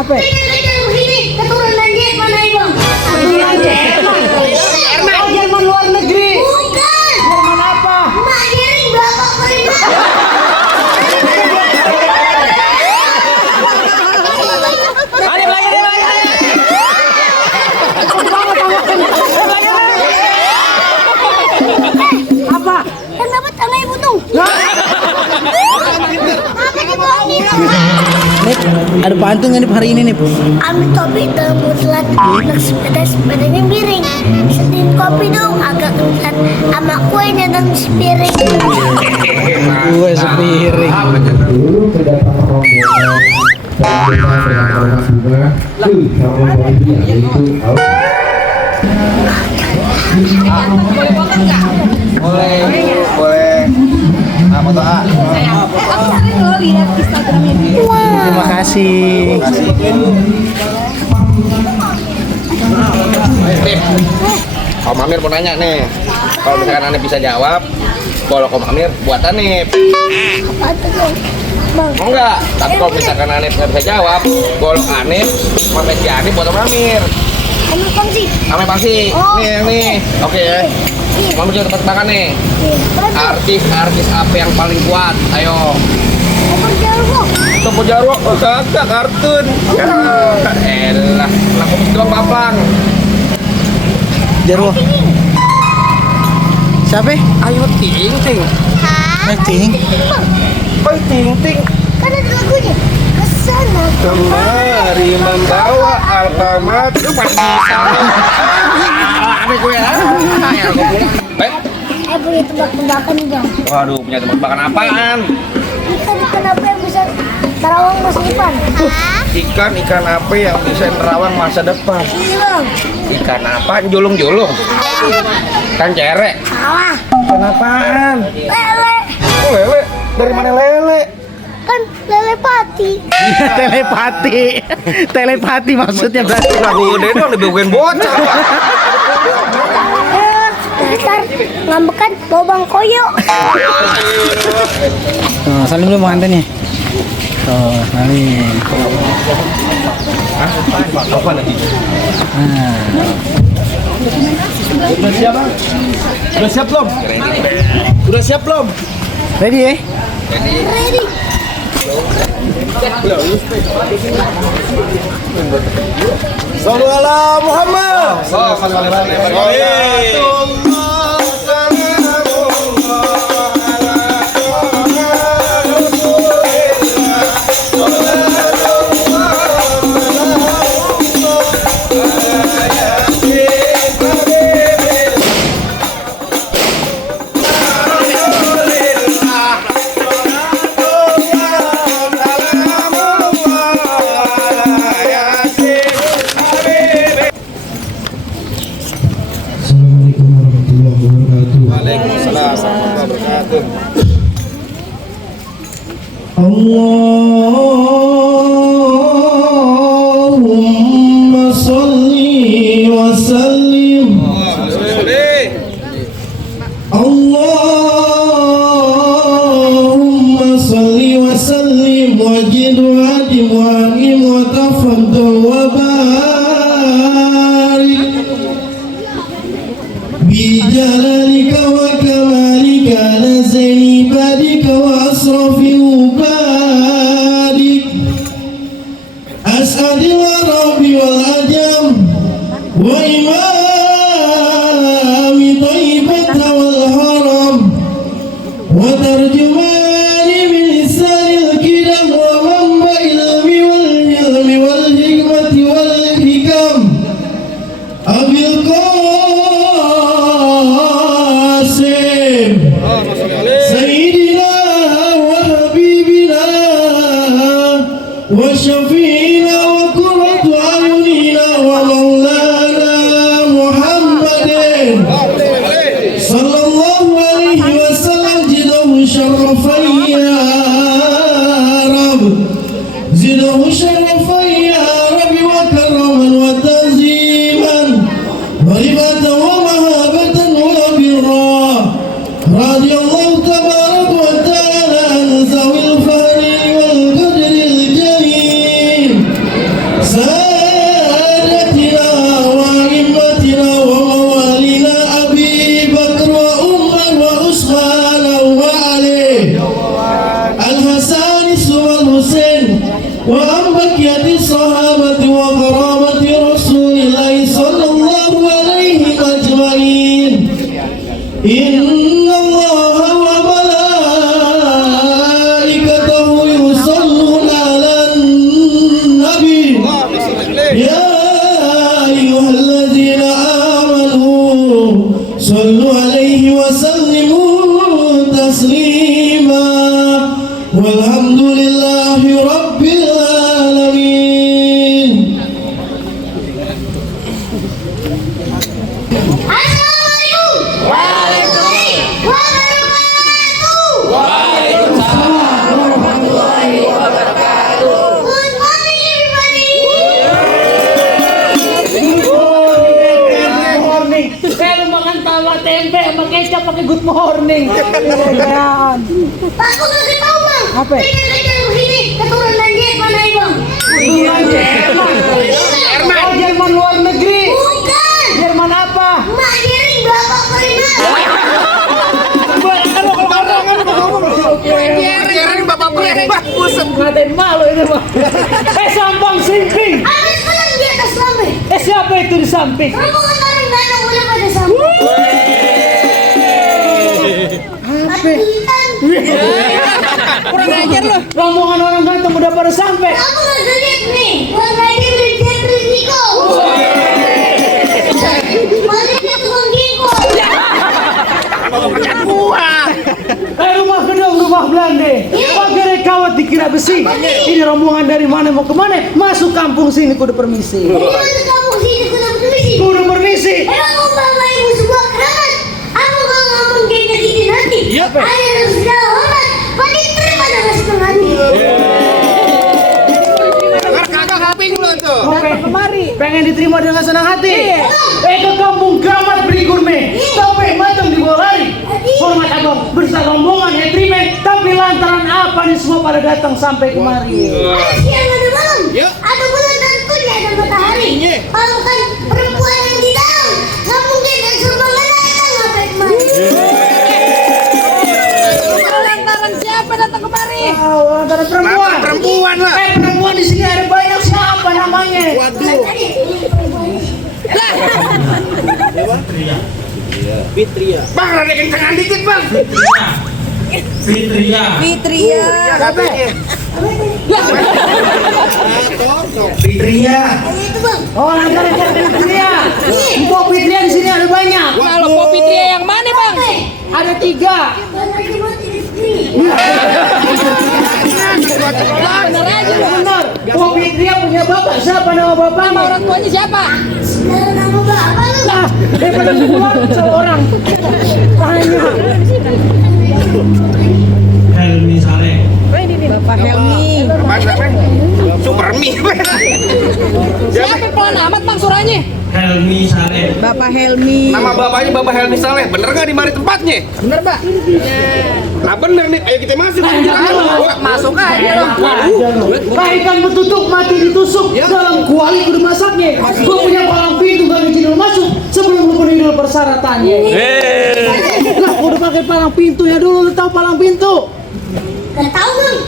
Apa? Begini, keturunan Jerman aja bang. Keturunan Jerman. Oh, Jerman luar negeri. Bukan. Jerman apa? Mak Jering bapak kelima. Apa? Yang dapat tangan ibu tuh. Apa dibohongin? Nip, ada pantun nggak nih hari ini nih? Ambil topi dalam mutelat, naik sepedanya miring. Sedin kopi dong agak kencang, sama kuenya dan sepiring. Gue sepiring. Dulu terdapat rombongan dan kita sedang berangkat bunga ke taman bahagia yaitu Boleh. Nah, foto A. Aku sering loh lihat Instagramnya dia. Terima kasih. Om Amir mau nanya nih. Kalau misalkan Aneh bisa jawab, kalau Om Amir buat Aneh. Apa tuh dong? Bang, Oh enggak, tapi kalau misalkan Aneh nggak bisa jawab, golok Aneh sampai si Aneh buat Om Amir. kamu kongsi. Ame pasti. Oh, Nih yang nih. Oke ya. Mau bisa tempat makan nih. Artis apa yang paling kuat? Ayo. Apa jago? Topo Jarwo, oh kagak kartun. Elah, laku doang paplang. Jarwo. Siapa? Ayo ting ting. Hah? Ting. Oi ting ting. Kan ada lagunya. Kesana. Kemari membawa alfamart. Lu pasti salah. Aneh gue ya. Ayo gue pulang. Baik. Punya tebak-tebakan bang. Waduh, punya tebak-tebakan apaan? Ikan apa yang bisa terawang masa depan? Ikan apa yang bisa nerawang masa depan? Iya bang. Ikan apa? Julung-julung. Kan cerek. Salah. Ikan apaan? Lele. Oh, lele. Dari mana lele? Kan lele pati. Telepati. Telepati maksudnya berarti. Lagu gede dong dibegoin bocah. Dasar ngambekan lobang koyo. Tuh, salim dulu mantannya. Tuh, salim. Apa lagi? Nah, Udah siap, Bang? Udah siap belum? Udah siap belum? ready ya? Ready. Sallu ala Muhammad. Sallallahu alaihi wasallam. Assalamualaikum warahmatullahi wabarakatuh. Waalaikumsalam warahmatullahi wabarakatuh. Allahumma salli wa sallim. Allahumma salli wa sallim wajid wa adim wa anim wa tafaddal wa barik bijalalika wa kamalika nazani badika wa asrafi ubadik as'adi wa rabbi wal ajam wa imami taibata wal haram wa tarjumani min lisanil kidam wa manba'il ilmi wal hikmati wal hikam abil qasim sayyidina wa habibina wa syafi'ina wa qurratu ayunina wa maulana Muhammadin sallallahu alaihi wasallam jidahu syarafan ya Rab zidahu syarafan ya Rabbi wa karaman wa tanziman wa ribatan wa mahabatan wa birra radiyallahu tabarak wa ta'ala an zawil fahri wal qadril jalil وعن بقية الصحابة وقرابة رسول الله صلى الله عليه أجمعين إن الله وملائكته يصلون على النبي يا أيها الذين آمنوا صلوا عليه وسلموا تسليما والحمد لله رب العالمين. Assalamualaikum warahmatullahi wabarakatuh. Good morning everybody. Pero makan tawa tempe, pakai kecap, pakai good morning. Kayaan. Pak, aku kasih tahu bang. Apa? Kejadian begini keturunan dia mana bang? Oh, Jerman luar negeri. Bukan. Jerman apa? Mak giring bapak pernah. Keren bapak keren. Buset, ngatain malu ini bang. Sampang Singping. Ada sekarang di atas lambe. Siapa itu di samping? Kamu orang danau udah pada sampai. Atutan. Kurang ajar loh. Rombongan orang ganteng udah pada sampai. Kamu nggak lihat nih. Tuan Raja beli jet Riziko. Mana dia tukang gingko. Rumah gedung, rumah Belanda. Pakai kawat dikira besi. Ini rombongan dari mana mau kemana? Masuk kampung sini kudu permisi. Masuk kamu sini kuda permisi. Kudu permisi. Emang mau bawa ibu sebuah keramat. Aku mau ngomong kayak nyakitin hati. Ada harus segala hormat. Paling terima dengan setengah hati. Kagak kaping lo tuh. Pengen diterima dengan senang hati. Ke kampung Gamat beli gurme. Sampai macam dibawa lari. Hormat abang bersama rombongan yang terima. Tapi lantaran apa nih semua pada datang sampai kemari? Ada siang ada malam. Ada bulan dan kuda ada matahari. Kalau kan perempuan yang di dalam, nggak mungkin dan serba datang sampai kemari. Lantaran siapa datang kemari? Lantaran perempuan. Perempuan lah. Perempuan di sini ada banyak, siapa namanya? Waduh. Bang, ada kencengan dikit bang. Fitria. Fitria. Katanya. Fitria. Itu bang. Oh, lantaran Fitria. Kok Fitria di sini ada banyak? Kalau Pop Fitria yang mana bang? Ada 3. Lagi mati di sini. Bener aja lu. Benar. Kok Fitria punya bapak? Siapa nama bapaknya? Nama orang tuanya siapa? Sekarang nama bapak lu. Nah, daripada keluar seorang. Hanya. Helmi Saleh. Bapak Helmi. Apaan namanya? Supermi. Siapa pelan amat bang suaranya? Helmi Saleh. Bapak Helmi. Nama bapaknya Bapak Helmi Saleh. Bener nggak di mari tempatnya? Bener pak? Nah bener nih. Ayo kita masuk. Masuk aja loh. Ikan betutuk mati ditusuk dalam kuali kudu masaknya. Gue punya palang pintu gak izin lu masuk sebelum lu penuhi persyaratannya. Lah kudu pakai palang pintunya dulu. Lu tahu palang pintu? Gak tahu bang.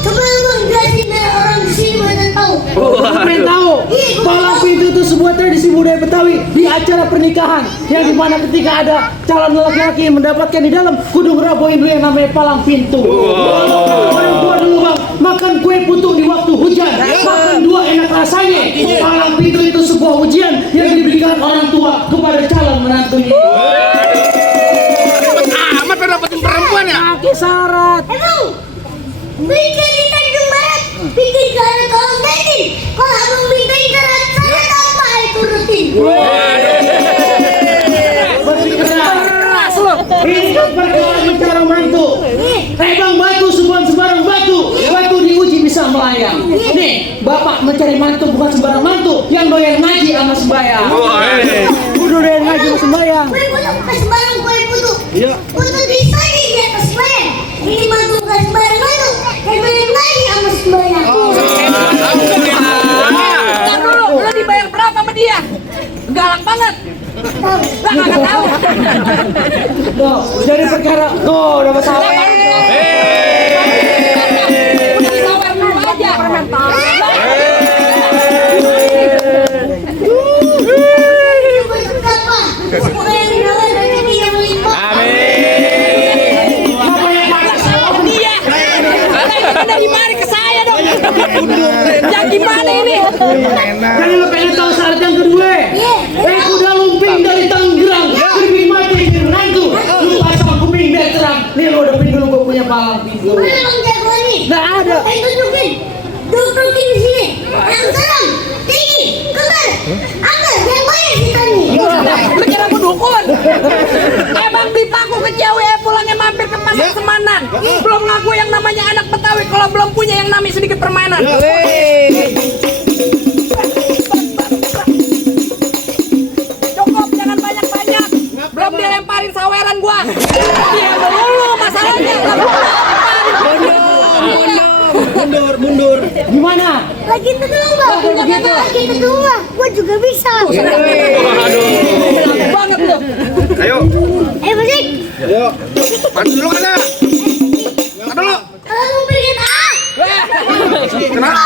Coba bang jelasin biar orang di sini pada tahu. Lu pengen tahu? Palang pintu itu sebuah tradisi budaya Betawi di acara pernikahan yang dimana ketika ada calon laki-laki yang mendapatkan di dalam kudu ngeraboin dulu yang namanya palang pintu. Orang tua dulu bang makan kue putu di waktu hujan. Makan 2 enak rasanya. Palang pintu itu sebuah ujian yang diberikan orang tua kepada calon menantunya. Amat dapetin perempuan ya? Pakai syarat. Emang bikin di Tanjung Barat, bikin cara tolong dating. Kalau abang bikin cara saya apa itu rutin. Keras loh. Ini kan perkara bicara mantu. Bang batu sembarang batu. Batu diuji bisa melayang. Nih, bapak mencari mantu bukan sembarang mantu yang doyan ngaji sama sembayang. Udah doyan ngaji sama sembayang. Kue putu bukan sembarang kue putu. Putu disaji di atas bayang. Ini mantu bukan sembarang mantu. Yang doyan ngaji sama sembayang. Yang dulu, lu dibayar berapa sama dia? Galak banget. Lah nggak tahu. Tuh, jadi perkara. Tuh, dapat salah. Udah ditawar dulu aja. Ya gimana ini? Jadi lo pengen tahu syarat yang kedua? Kuda lumping dari Tangerang, kuping mati di Renantu. Lu pasang kuping biar terang. Nih lo dapin dulu gue punya palang pintu. Mana bang jago nih? Nggak ada. Ayo tunjukin. Duduk di sini. Yang serem, tinggi, kembar. Angkat, yang banyak kita nih. Lu kira aku dukun? Emang dipaku ke cewek pulangnya mampir ke pasar Semanan. Belum ngaku yang namanya anak Betawi kalau belum punya yang namanya sedikit permainan. Cukup, jangan banyak-banyak. Belum dilemparin saweran gua. Dia dulu masalahnya. Mundur. Gimana? Lagi teduh bang. Lagi teduh bang. Gua juga bisa. Banget tuh. Ayo, Musik. maju dulu kan ya. Maju dulu. Kalau mau pergi ah. Kenapa?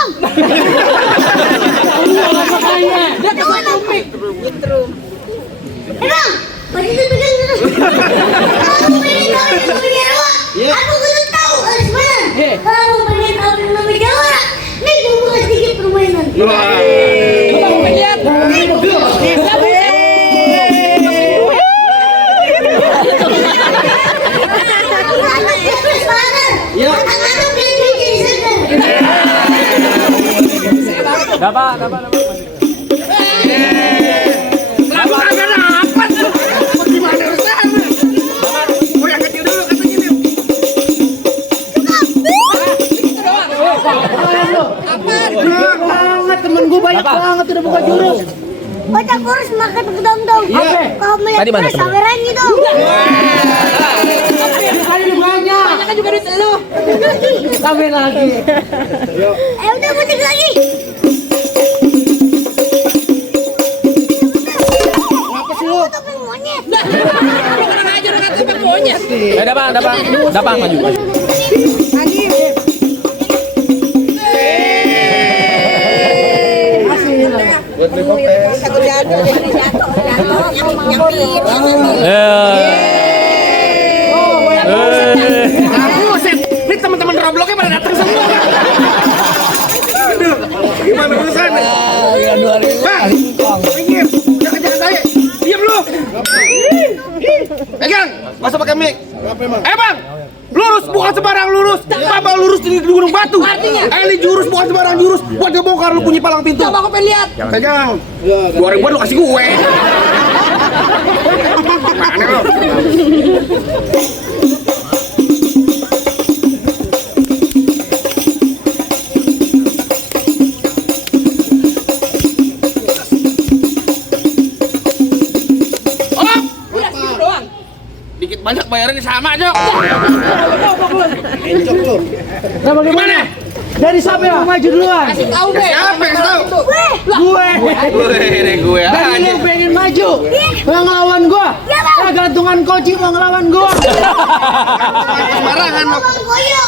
Dia kayak komik. Bang, bagi itu pegang dulu. Kalau mau pergi tahu yang namanya Jawa, aku kudu tahu harus mana. Kalau mau pergi tahu yang namanya Jawa, nih gua buka sedikit permainan. Abang lihat. Anak-anak yang jadi seger. Lagu agak dapat. Gimana urusan? Gue yang kecil dulu katanya nih. Banget temen gue banyak banget udah buka jurus. Bocah kurus makan kedong-dong. Kalau melihat kurus saweran gitu. Kali lu banyak. Kan juga duit lu. Tambahin lagi. Udah musik lagi. Apa sih lu? Topeng monyet. Lu kurang ajar dengan topeng monyet. Dapat maju. Buset, ini teman-teman Robloxnya pada datang semua. Aduh, gimana urusan? Bang, minggir, jangan kejar saya. Diam lu. Pegang, masa pakai mic. Bang, lurus, bukan sembarang lurus. Bapak lurus di gunung batu. Artinya? Ini jurus bukan sembarang jurus. Buat ngebongkar lu punya palang pintu. Coba aku pengen lihat. Pegang. 2000-an lu kasih gue. Mana lu? Udah segitu doang. Dikit banyak bayarannya sama aja. Nah bagaimana? Dari siapa yang maju duluan? Kasih tahu deh. Siapa yang tahu? Gue. Ini gue Dan aja. lu pengen maju? Mau ngelawan gua? Nah, gantungan kunci mau ngelawan gua. Sembarangan lu. Bang Koyo.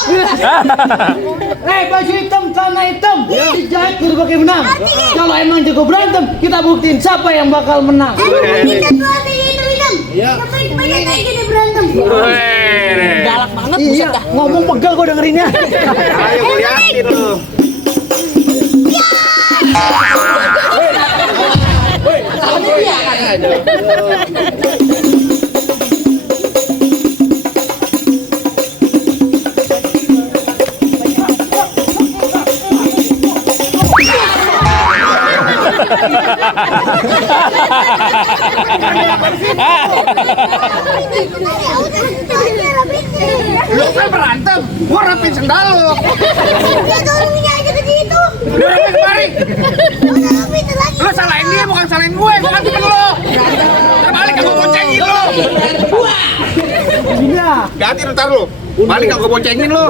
Baju hitam, celana hitam, dijahit kudu pakai menang. Kalau emang jago berantem, kita buktiin siapa yang bakal menang. Kita tuh artinya hitam-hitam. Ngapain banyak kayak gini berantem. Galak banget Iya, buset dah. ngomong pegal gua dengerinnya. Ayo gue liatin lu. Salahnya dia kan. Lu kan berantem, gua rapin sendal lu. Dia tolongnya aja ke situ. Lu rapin kemari. Udah lebih itu lagi. Lu salahin dia bukan salahin gue kan temen lu. Terbalik aku boncengin lu. Iya. Ganti ntar lu. Balik aku boncengin lu.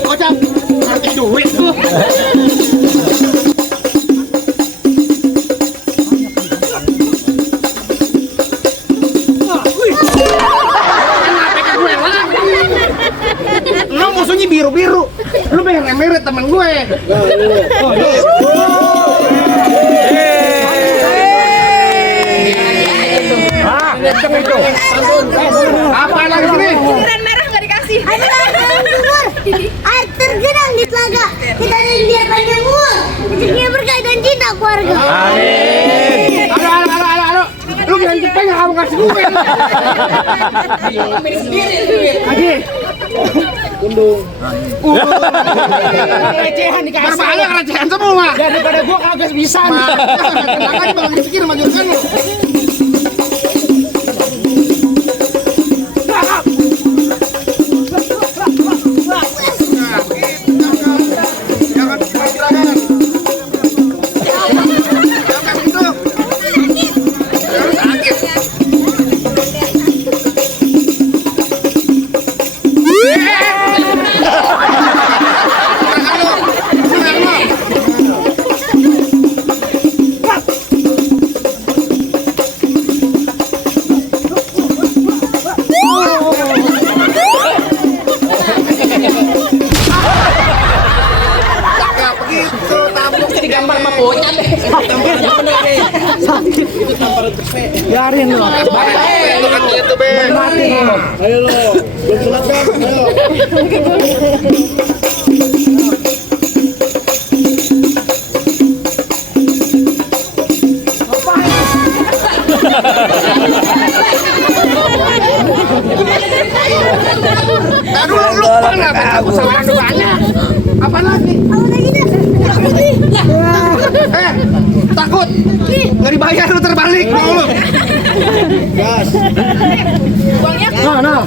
Kocak, ngerti duit lu. Lu musuhnya biru-biru. Lu pengen remeret temen gue. kenceng itu. Apa lagi sini? Giliran merah nggak dikasih. Ada air sumur, air tergenang di telaga. Kita ingin dia panjang umur, rezekinya berkah dan cinta keluarga. Halo. Lu jangan pegang kamu kasih gue. Agi. Recehan dikasih. Berbalik recehan semua. Daripada gua kagak bisa. Jangan bang pikir sama jurusan lu. Biarin lo. Itu kan gitu, Be. Mati. Ayo lo, belum sholat kan? Ayo. Aduh, lupa lah. Aku salah banyak. Apa lagi? Takut. Nggak dibayar lu terbalik. Mau lu. Gas. Nah.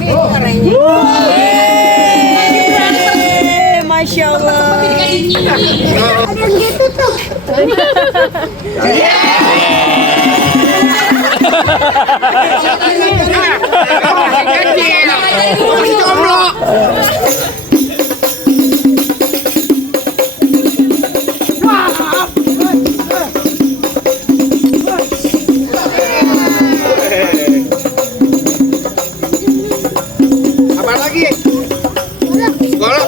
Masya Allah. Ada yang gitu tuh. Masih jomblo. Apa lagi? Golok.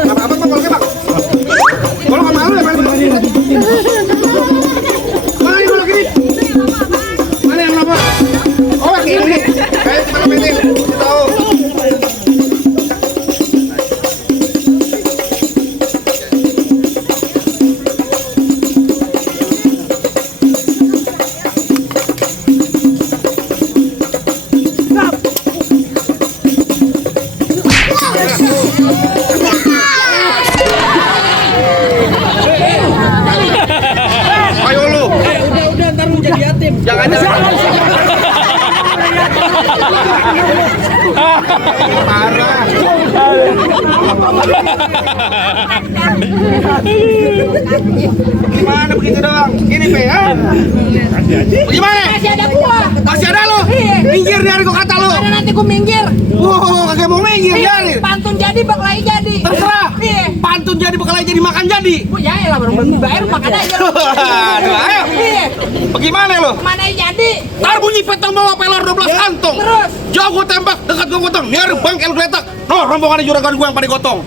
Apa bang goloknya bang? Golok sama lu ya bang? Mana yang golok ini? Mana yang lapor? Oh yang ini. Kayak cuma meeting. Tahu. Ayo lu. Udah, ntar lu jadi yatim. Jangan. Parah. Gimana begitu doang? Gini Pe ya? Bagaimana? Masih ada gua. Masih ada lu? Minggir dari gua kata lu. Mana nanti gua minggir. Wow, kagak mau minggir biarin. Pantun jadi baklai jadi. Terserah. Iya. Pantun jadi bekalai jadi makan jadi. Gua ya elah belum bayar makan aja. Aduh, ayo. Iya. Bagaimana lu? Mana jadi? Tar bunyi petang bawa pelor 12 kantong. Terus. Jauh gua tembak, dekat gua gotong. Niar bangkel geletak. No, rombongan juragan gua yang pada gotong.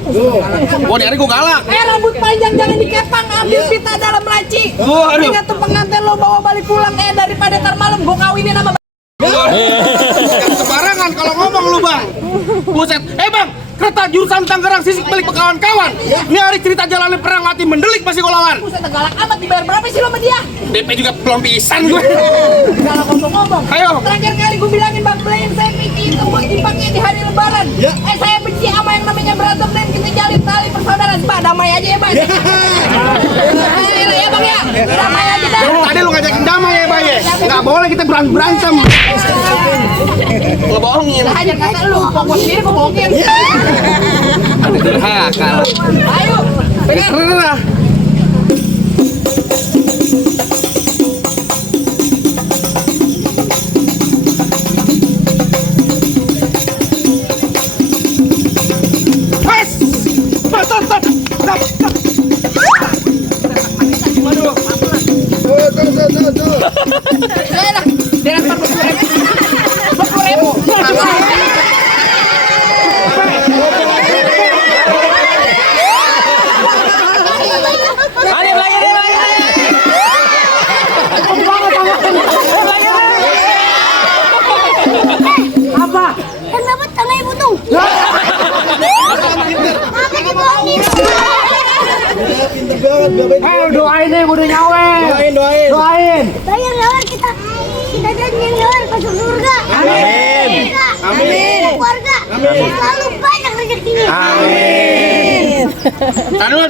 Gua niari gua galak. Rambut panjang jangan dikepang, ambil pita dalam laci. Waduh. Ingat tuh pengantin lo bawa balik pulang daripada ntar malam gua kawinin sama Jangan sembarangan kalau ngomong lu bang. Buset. Bang, kereta jurusan Tangerang sisik balik ke kawan-kawan. Ini hari cerita jalan perang mati mendelik masih kolawan. Buset galak amat, dibayar berapa sih lo sama dia? DP juga belum pisan gue. Galak ngomong-ngomong. Ayo. Terakhir kali gue bilangin bang beliin saya Miki itu buat dipakai di hari lebaran. Saya benci sama yang namanya berantem dan kita jalin tali persaudaraan. Pak damai aja ya bang. Ya bang ya, damai aja dah. Tadi lu ngajakin damai ya Bay. Nggak boleh kita berantem. Lo bohongin. Aja kata lu, fokus sendiri gue bohongin. Ada durhaka. Ayo, pegang. Serah. Wes, stop. Tuh. Dia dapat 40.000. banget, gapain? Doain deh udah nyawe. Doain. Doain. Bayar lawan kita dan yang lawan masuk surga. Amin. Amin. Keluarga. Selalu banyak rezekinya. Taruh.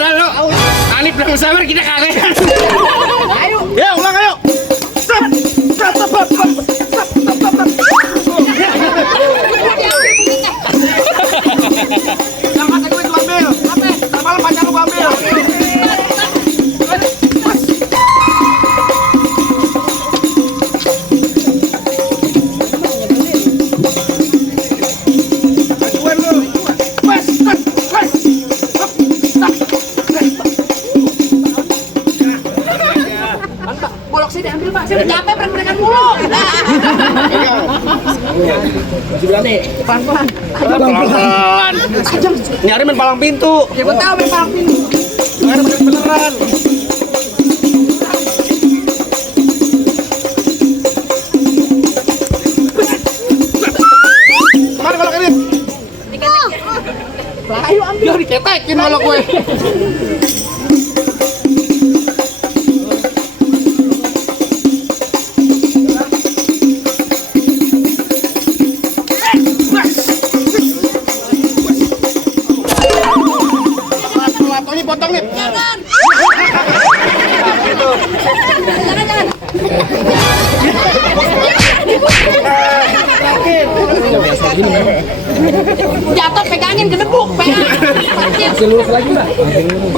Anip belum sabar kita kagak. Ayo. Ya, ulang ayo. Stop. Yang kata gue itu ambil. Ntar malam pacar lu gua ambil. Bantuin lu. Pas. Bolok sini ambil Pak, saya udah capek perang-perangan mulu. Pelan-pelan. Pelan-pelan. Nyari main palang pintu. Ya gua tahu main palang pintu. Nyari beneran. Kemana golok ini? Ayo ambil. Yo diketekin golok gue. Potong nih. Jangan. Jatuh pegangin ke debuk, pegang.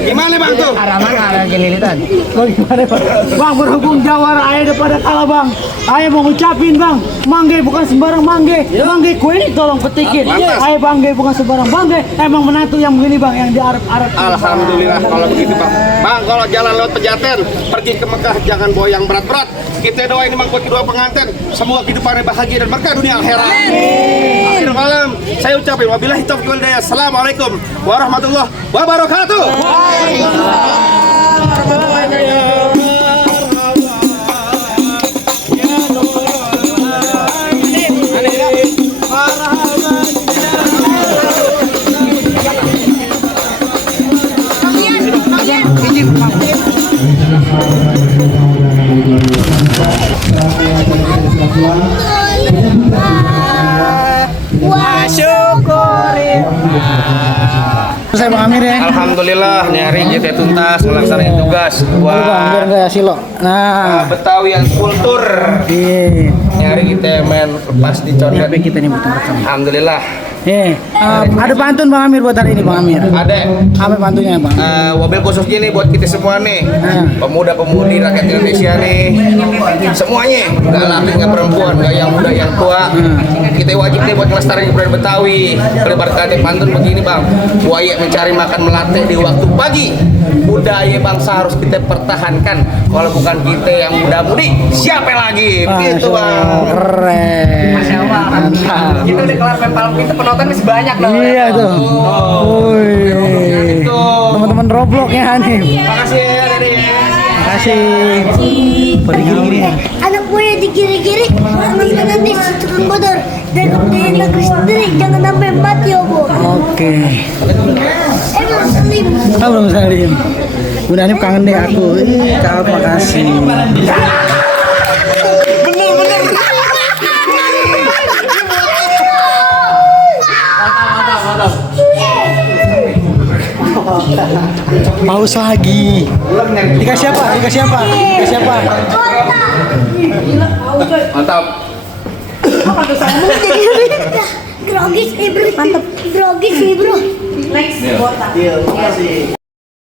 Gimana bang tuh? Bagaimana bang? Bang berhubung jawara ayah daripada kalah bang. Ayah mau ngucapin bang, mangge bukan sembarang mangge. Mangge kue ini tolong petikin. Lantas. Ayah bangge bukan sembarang bangge. Emang menantu yang begini bang, yang diarep-arep. Alhamdulillah kalau begitu bang. Bang kalau jalan lewat Pejaten, pergi ke Mekah jangan bawa yang berat-berat. Kita doain bang buat kedua pengantin, semoga kehidupannya bahagia dan berkah dunia akhirat. Akhir malam, saya ucapin wabillahi taufiq wal hidayah. Assalamualaikum warahmatullahi wabarakatuh. Selesai bang Amir ya. Alhamdulillah, nih hari kita tuntas melaksanakan tugas. Biar Wah, enggak silo. Nah, Betawi yang kultur. iya. Nih hari kita main lepas di condet. Tapi kita nih betul betul. Alhamdulillah. Ada pantun bang Amir buat hari ini bang Amir. Ada Apa pantunnya bang? wabil khusus gini buat kita semua nih, pemuda-pemudi rakyat Indonesia nih, semuanya, nggak laki nggak perempuan, nggak yang muda yang tua, kita wajib nih buat melestarikan budaya Betawi. Lebar kata pantun begini bang, buaya mencari makan melatih di waktu pagi, budaya bangsa harus kita pertahankan. Kalau bukan kita yang muda-mudi, siapa lagi? Gitu bang. Keren. Masya Allah. Mantap. Kita udah kelar main palang pintu, penonton masih banyak loh. Iya tuh. Wih. Teman-teman Robloxnya Hanif. Makasih ya Dede. Makasih. Pergi gini. Anak buaya di kiri-kiri, nanti nanti turun bodor. Dan kemudian negeri sendiri, jangan sampai mati ya bu. Oke. Emang selim. Oh, belum salim. Bunda Hanif kangen deh aku. Kak, makasih. Paus lagi. Dikasih apa? Dikasih apa? Dikasih apa? Mantap. Grogi sih bro, mantap. Grogi sih bro.